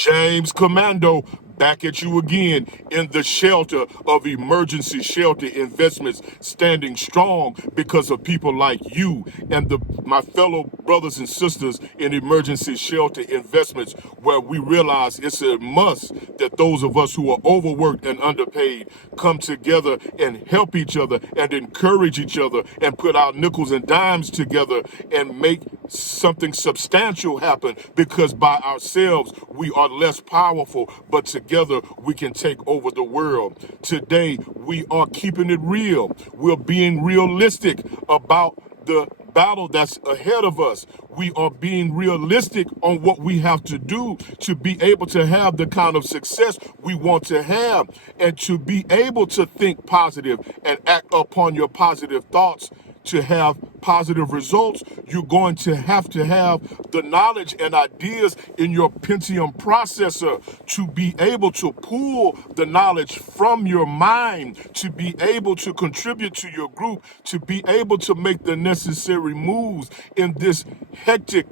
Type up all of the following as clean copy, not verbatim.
James Commando back at you again in the shelter of Emergency Shelter Investments, standing strong because of people like you and my fellow brothers and sisters in Emergency Shelter Investments, where we realize it's a must that those of us who are overworked and underpaid come together and help each other and encourage each other and put our nickels and dimes together and make something substantial happen, because by ourselves we are less powerful, but together we can take over the world. Today we are keeping it real. We're being realistic about the battle that's ahead of us. We are being realistic on what we have to do to be able to have the kind of success we want to have, and to be able to think positive and act upon your positive thoughts. To have positive results, you're going to have the knowledge and ideas in your Pentium processor to be able to pull the knowledge from your mind, to be able to contribute to your group, to be able to make the necessary moves in this hectic,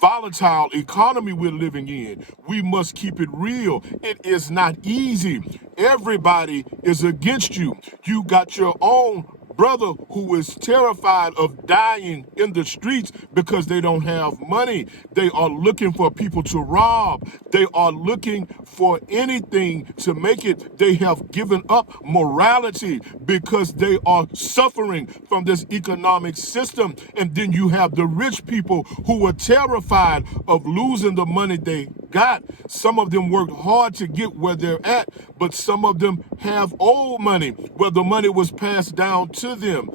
volatile economy we're living in. We must keep it real. It is not easy. Everybody is against you. You got your own brother who is terrified of dying in the streets because they don't have money. They are looking for people to rob. They are looking for anything to make it. They have given up morality because they are suffering from this economic system. And then you have the rich people who are terrified of losing the money they got. Some of them worked hard to get where they're at, but some of them have old money where the money was passed down to them.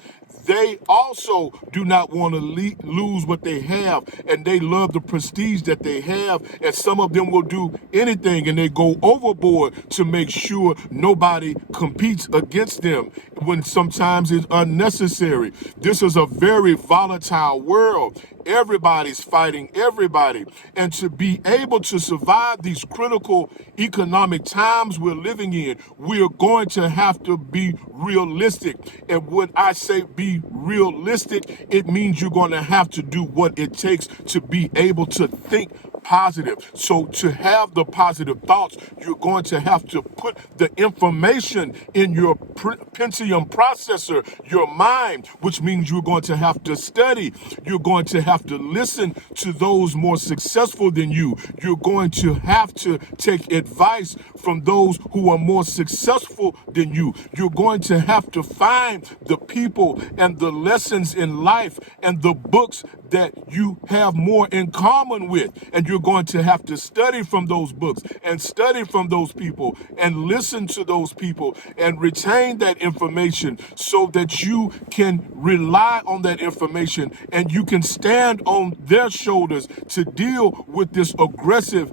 They also do not want to lose what they have, and they love the prestige that they have, and some of them will do anything, and they go overboard to make sure nobody competes against them when sometimes it's unnecessary. This is a very volatile world. Everybody's fighting everybody. And to be able to survive these critical economic times we're living in, we're going to have to be realistic. And when I say be realistic, it means you're going to have to do what it takes to be able to think positive. So to have the positive thoughts, you're going to have to put the information in your Pentium processor, your mind, which means you're going to have to study. You're going to have to listen to those more successful than you. You're going to have to take advice from those who are more successful than you. You're going to have to find the people and the lessons in life and the books that you have more in common with. And you're going to have to study from those books and study from those people and listen to those people and retain that information so that you can rely on that information and you can stand on their shoulders to deal with this aggressive,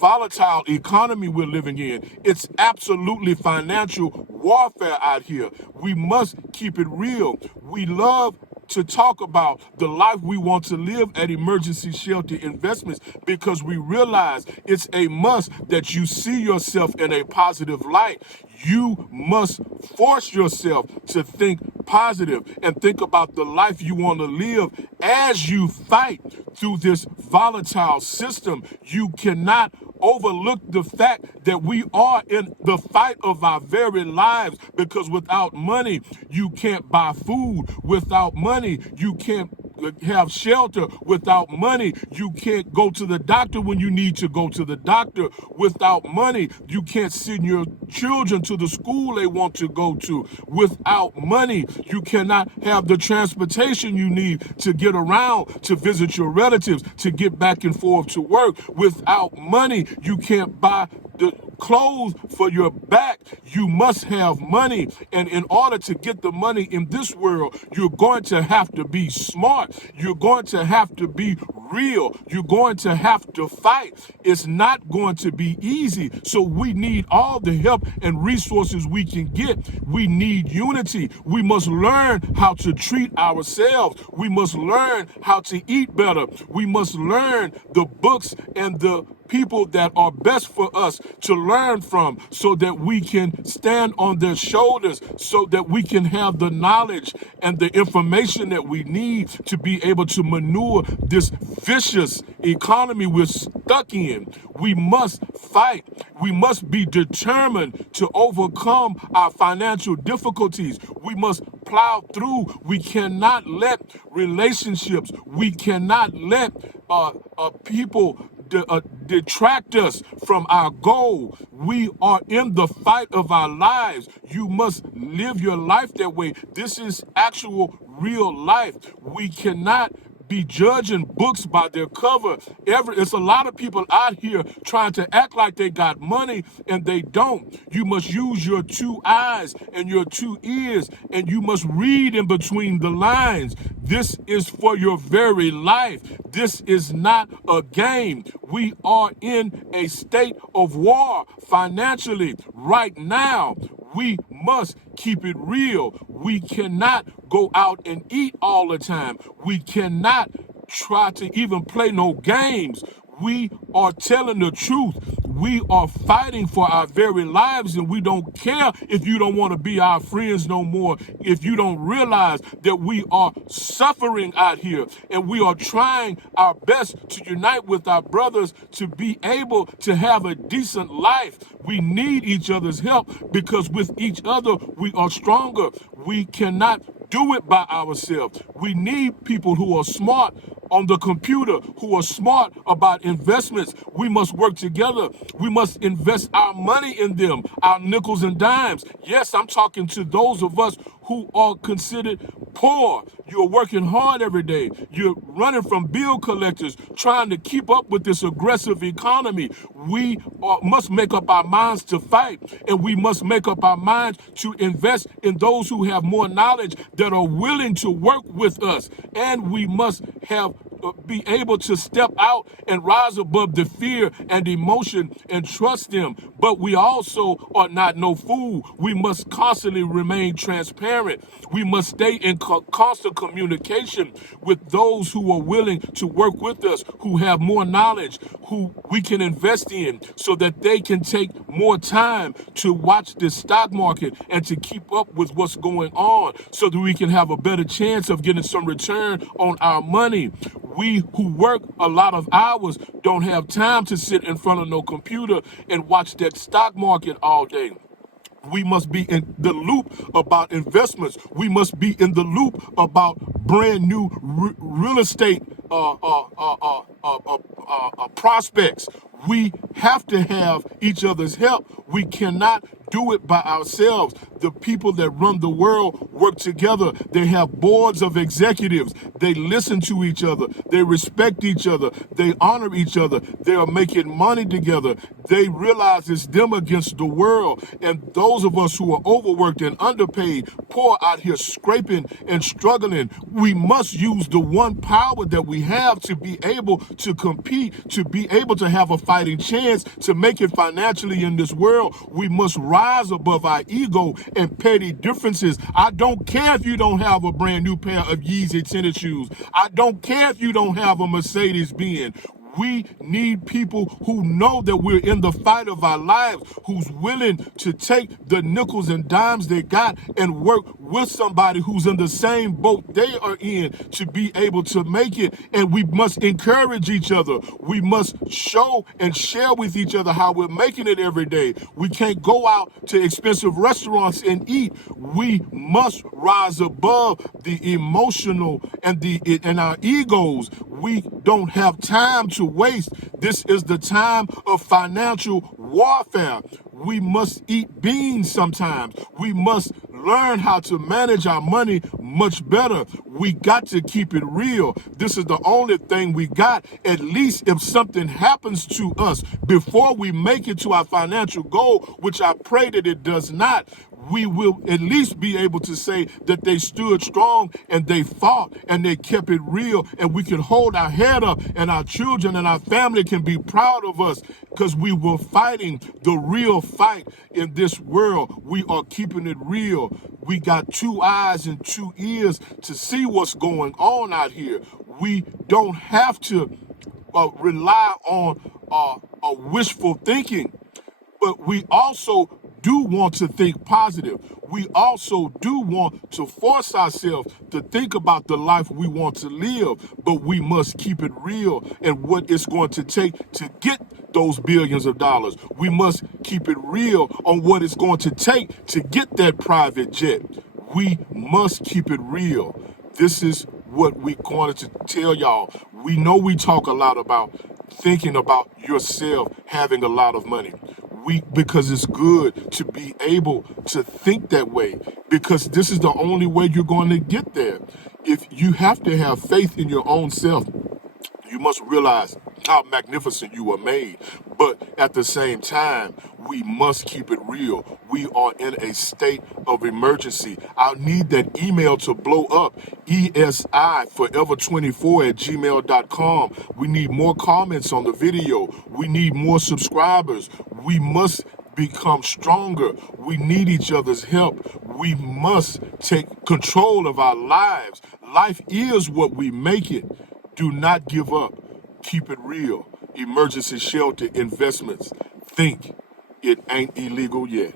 volatile economy we're living in. It's absolutely financial warfare out here. We must keep it real. We love to talk about the life we want to live at Emergency Shelter Investments because we realize it's a must that you see yourself in a positive light. You must force yourself to think positive and think about the life you want to live as you fight through this volatile system. You cannot overlook the fact that we are in the fight of our very lives, because without money, you can't buy food. Without money, you can't have shelter. Without money, you can't go to the doctor when you need to go to the doctor. Without money, you can't send your children to the school they want to go to. Without money, you cannot have the transportation you need to get around, to visit your relatives, to get back and forth to work. Without money, you can't buy the clothes for your back. You must have money. And in order to get the money in this world, you're going to have to be smart. You're going to have to be real. You're going to have to fight. It's not going to be easy. So we need all the help and resources we can get. We need unity. We must learn how to treat ourselves. We must learn how to eat better. We must learn the books and the people that are best for us to learn from so that we can stand on their shoulders, so that we can have the knowledge and the information that we need to be able to maneuver this vicious economy we're stuck in. We must fight. We must be determined to overcome our financial difficulties. We must plow through. We cannot let relationships, we cannot let people detract us from our goal. We are in the fight of our lives. You must live your life that way. This is actual real life. We cannot be judging books by their cover. It's a lot of people out here trying to act like they got money and they don't. You must use your two eyes and your two ears, and you must read in between the lines. This is for your very life. This is not a game. We are in a state of war financially right now. We must keep it real. We cannot go out and eat all the time. We cannot try to even play no games. We are telling the truth. We are fighting for our very lives, and we don't care if you don't want to be our friends no more, if you don't realize that we are suffering out here and we are trying our best to unite with our brothers to be able to have a decent life. We need each other's help because with each other we are stronger. We cannot do it by ourselves. We need people who are smart on the computer, who are smart about investments. We must work together. We must invest our money in them, our nickels and dimes. Yes, I'm talking to those of us who are considered poor. You're working hard every day. You're running from bill collectors, trying to keep up with this aggressive economy. We must make up our minds to fight, and we must make up our minds to invest in those who have more knowledge, that are willing to work with us. And we must be able to step out and rise above the fear and emotion and trust them. But we also are not no fool. We must constantly remain transparent. We must stay in constant communication with those who are willing to work with us, who have more knowledge, who we can invest in, so that they can take more time to watch the stock market and to keep up with what's going on, so that we can have a better chance of getting some return on our money. We who work a lot of hours don't have time to sit in front of no computer and watch that stock market all day. We must be in the loop about investments. We must be in the loop about brand new real estate prospects. We have to have each other's help. We cannot do it by ourselves. The people that run the world work together. They have boards of executives. They listen to each other. They respect each other. They honor each other. They are making money together. They realize it's them against the world. And those of us who are overworked and underpaid, poor out here scraping and struggling, we must use the one power that we have to be able to compete, to be able to have a fighting chance to make it financially in this world. We must rise above our ego and petty differences. I don't care if you don't have a brand new pair of Yeezy tennis shoes. I don't care if you don't have a Mercedes Benz. We need people who know that we're in the fight of our lives, who's willing to take the nickels and dimes they got and work with somebody who's in the same boat they are in to be able to make it. And we must encourage each other. We must show and share with each other how we're making it every day. We can't go out to expensive restaurants and eat. We must rise above the emotional and our egos. We don't have time to waste. This is the time of financial warfare. We must eat beans sometimes. We must learn how to manage our money much better. We got to keep it real. This is the only thing we got. At least if something happens to us before we make it to our financial goal, which I pray that it does not, we will at least be able to say that they stood strong and they fought and they kept it real, and we can hold our head up and our children and our family can be proud of us because we were fighting the real fight in this world. We are keeping it real. We got two eyes and two ears to see what's going on out here. We don't have to rely on wishful thinking, but we also do want to think positive. We also do want to force ourselves to think about the life we want to live, but we must keep it real and what it's going to take to get those billions of dollars. We must keep it real on what it's going to take to get that private jet. We must keep it real. This is what we wanted to tell y'all. We know we talk a lot about thinking about yourself having a lot of money. Because it's good to be able to think that way, because this is the only way you're going to get there. If you have to have faith in your own self, you must realize how magnificent you are made. But at the same time, we must keep it real. We are in a state of emergency. I need that email to blow up. ESIforever24@gmail.com. We need more comments on the video. We need more subscribers. We must become stronger. We need each other's help. We must take control of our lives. Life is what we make it. Do not give up. Keep it real. Emergency shelter investments. Think it ain't illegal yet.